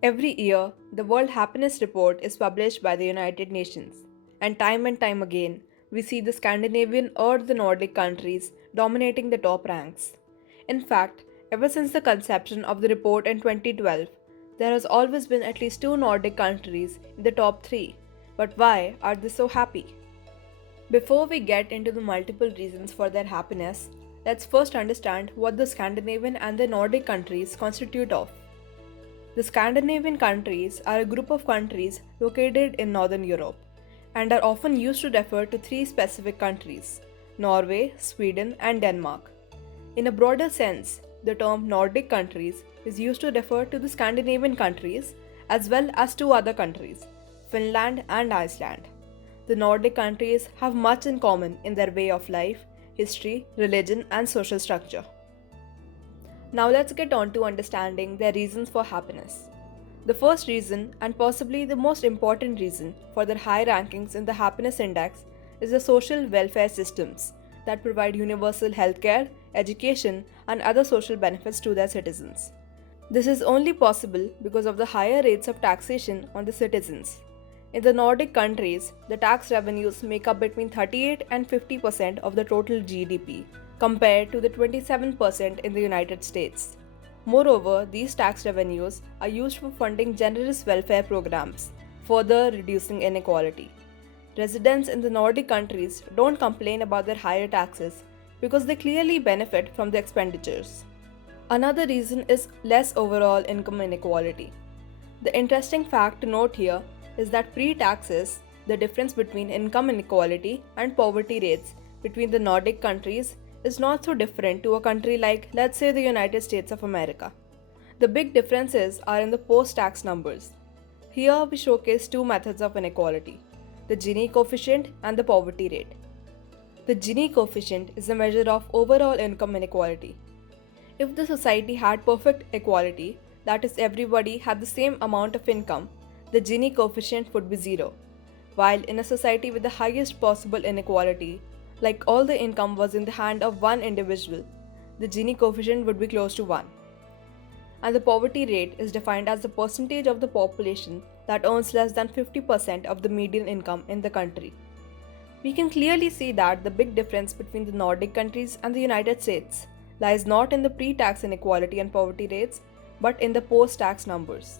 Every year, the World Happiness Report is published by the United Nations, and time again, we see the Scandinavian or the Nordic countries dominating the top ranks. In fact, ever since the conception of the report in 2012, there has always been at least two Nordic countries in the top three. But why are they so happy? Before we get into the multiple reasons for their happiness, let's first understand what the Scandinavian and the Nordic countries constitute of. The Scandinavian countries are a group of countries located in Northern Europe and are often used to refer to three specific countries: Norway, Sweden, and Denmark. In a broader sense, the term Nordic countries is used to refer to the Scandinavian countries as well as two other countries, Finland and Iceland. The Nordic countries have much in common in their way of life, history, religion, and social structure. Now let's get on to understanding their reasons for happiness. The first reason, and possibly the most important reason for their high rankings in the happiness index, is the social welfare systems that provide universal healthcare, education, and other social benefits to their citizens. This is only possible because of the higher rates of taxation on the citizens. In the Nordic countries, the tax revenues make up between 38 and 50% of the total GDP, compared to the 27% in the United States. Moreover, these tax revenues are used for funding generous welfare programs, further reducing inequality. Residents in the Nordic countries don't complain about their higher taxes because they clearly benefit from the expenditures. Another reason is less overall income inequality. The interesting fact to note here is that pre-taxes, the difference between income inequality and poverty rates between the Nordic countries is not so different to a country like, let's say, the United States of America. The big differences are in the post-tax numbers. Here we showcase two methods of inequality: the Gini coefficient and the poverty rate. The Gini coefficient is a measure of overall income inequality. If the society had perfect equality, that is, everybody had the same amount of income, the Gini coefficient would be 0. While in a society with the highest possible inequality, like all the income was in the hand of one individual, the Gini coefficient would be close to 1. And the poverty rate is defined as the percentage of the population that earns less than 50% of the median income in the country. We can clearly see that the big difference between the Nordic countries and the United States lies not in the pre-tax inequality and poverty rates, but in the post-tax numbers.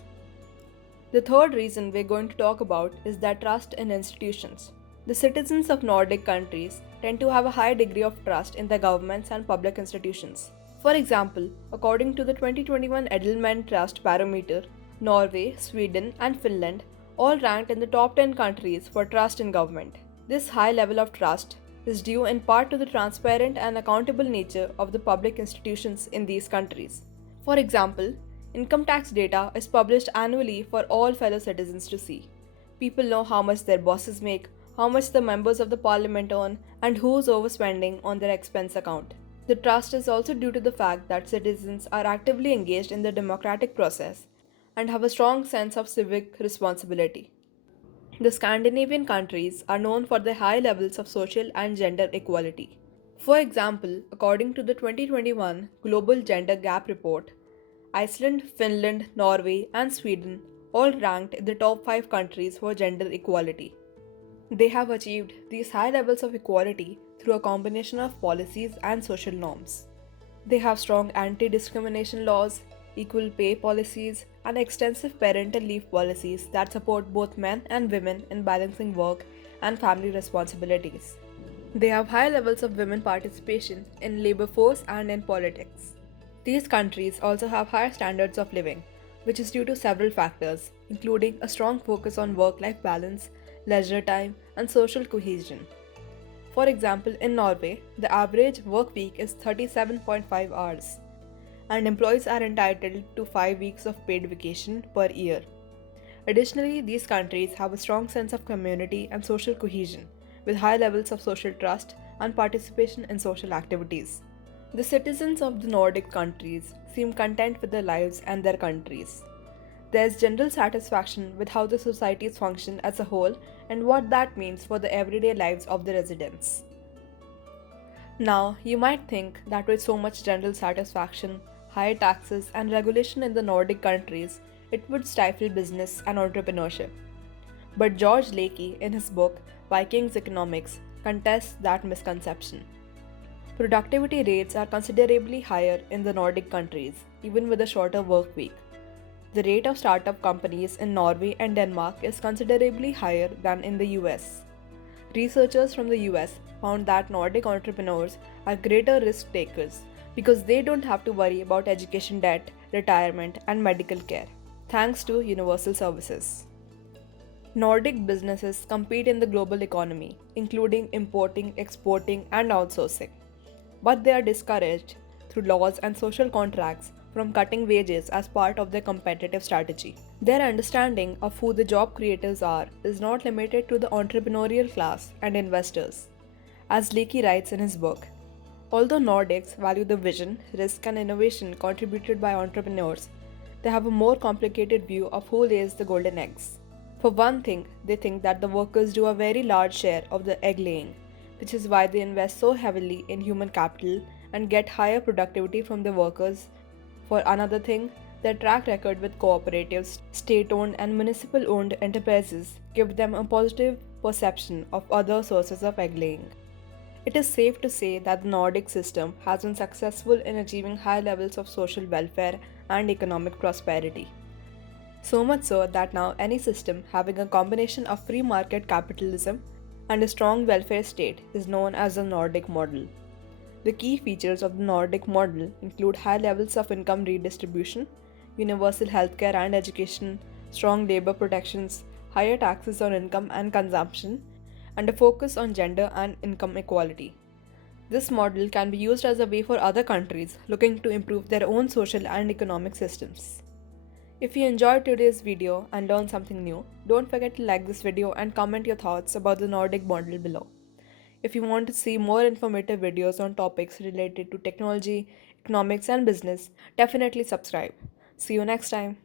The third reason we're going to talk about is that trust in institutions. The citizens of Nordic countries tend to have a high degree of trust in their governments and public institutions. For example, according to the 2021 Edelman Trust Barometer, Norway, Sweden, and Finland all ranked in the top 10 countries for trust in government. This high level of trust is due in part to the transparent and accountable nature of the public institutions in these countries. For example, income tax data is published annually for all fellow citizens to see. People know how much their bosses make, how much the members of the parliament earn, and who's overspending on their expense account. The trust is also due to the fact that citizens are actively engaged in the democratic process and have a strong sense of civic responsibility. The Scandinavian countries are known for their high levels of social and gender equality. For example, according to the 2021 Global Gender Gap Report, Iceland, Finland, Norway, and Sweden all ranked in the top 5 countries for gender equality. They have achieved these high levels of equality through a combination of policies and social norms. They have strong anti-discrimination laws, equal pay policies, and extensive parental leave policies that support both men and women in balancing work and family responsibilities. They have high levels of women participation in labor force and in politics. These countries also have higher standards of living, which is due to several factors, including a strong focus on work-life balance, leisure time, and social cohesion. For example, in Norway, the average work week is 37.5 hours, and employees are entitled to 5 weeks of paid vacation per year. Additionally, these countries have a strong sense of community and social cohesion, with high levels of social trust and participation in social activities. The citizens of the Nordic countries seem content with their lives and their countries. There is general satisfaction with how the societies function as a whole and what that means for the everyday lives of the residents. Now, you might think that with so much general satisfaction, higher taxes, and regulation in the Nordic countries, it would stifle business and entrepreneurship. But George Lakey, in his book Vikings Economics, contests that misconception. Productivity rates are considerably higher in the Nordic countries, even with a shorter work week. The rate of startup companies in Norway and Denmark is considerably higher than in the US. Researchers from the US found that Nordic entrepreneurs are greater risk takers because they don't have to worry about education debt, retirement, and medical care, thanks to universal services. Nordic businesses compete in the global economy, including importing, exporting, and outsourcing. But they are discouraged through laws and social contracts from cutting wages as part of their competitive strategy. Their understanding of who the job creators are is not limited to the entrepreneurial class and investors. As Leakey writes in his book, although Nordics value the vision, risk, and innovation contributed by entrepreneurs, they have a more complicated view of who lays the golden eggs. For one thing, they think that the workers do a very large share of the egg laying, which is why they invest so heavily in human capital and get higher productivity from the workers. For another thing, their track record with cooperatives, state owned and municipal owned enterprises give them a positive perception of other sources of egg laying. It is safe to say that the Nordic system has been successful in achieving high levels of social welfare and economic prosperity. So much so that now any system having a combination of free market capitalism and a strong welfare state is known as the Nordic model. The key features of the Nordic model include high levels of income redistribution, universal healthcare and education, strong labor protections, higher taxes on income and consumption, and a focus on gender and income equality. This model can be used as a way for other countries looking to improve their own social and economic systems. If you enjoyed today's video and learned something new, don't forget to like this video and comment your thoughts about the Nordic model below. If you want to see more informative videos on topics related to technology, economics, and business, definitely subscribe. See you next time.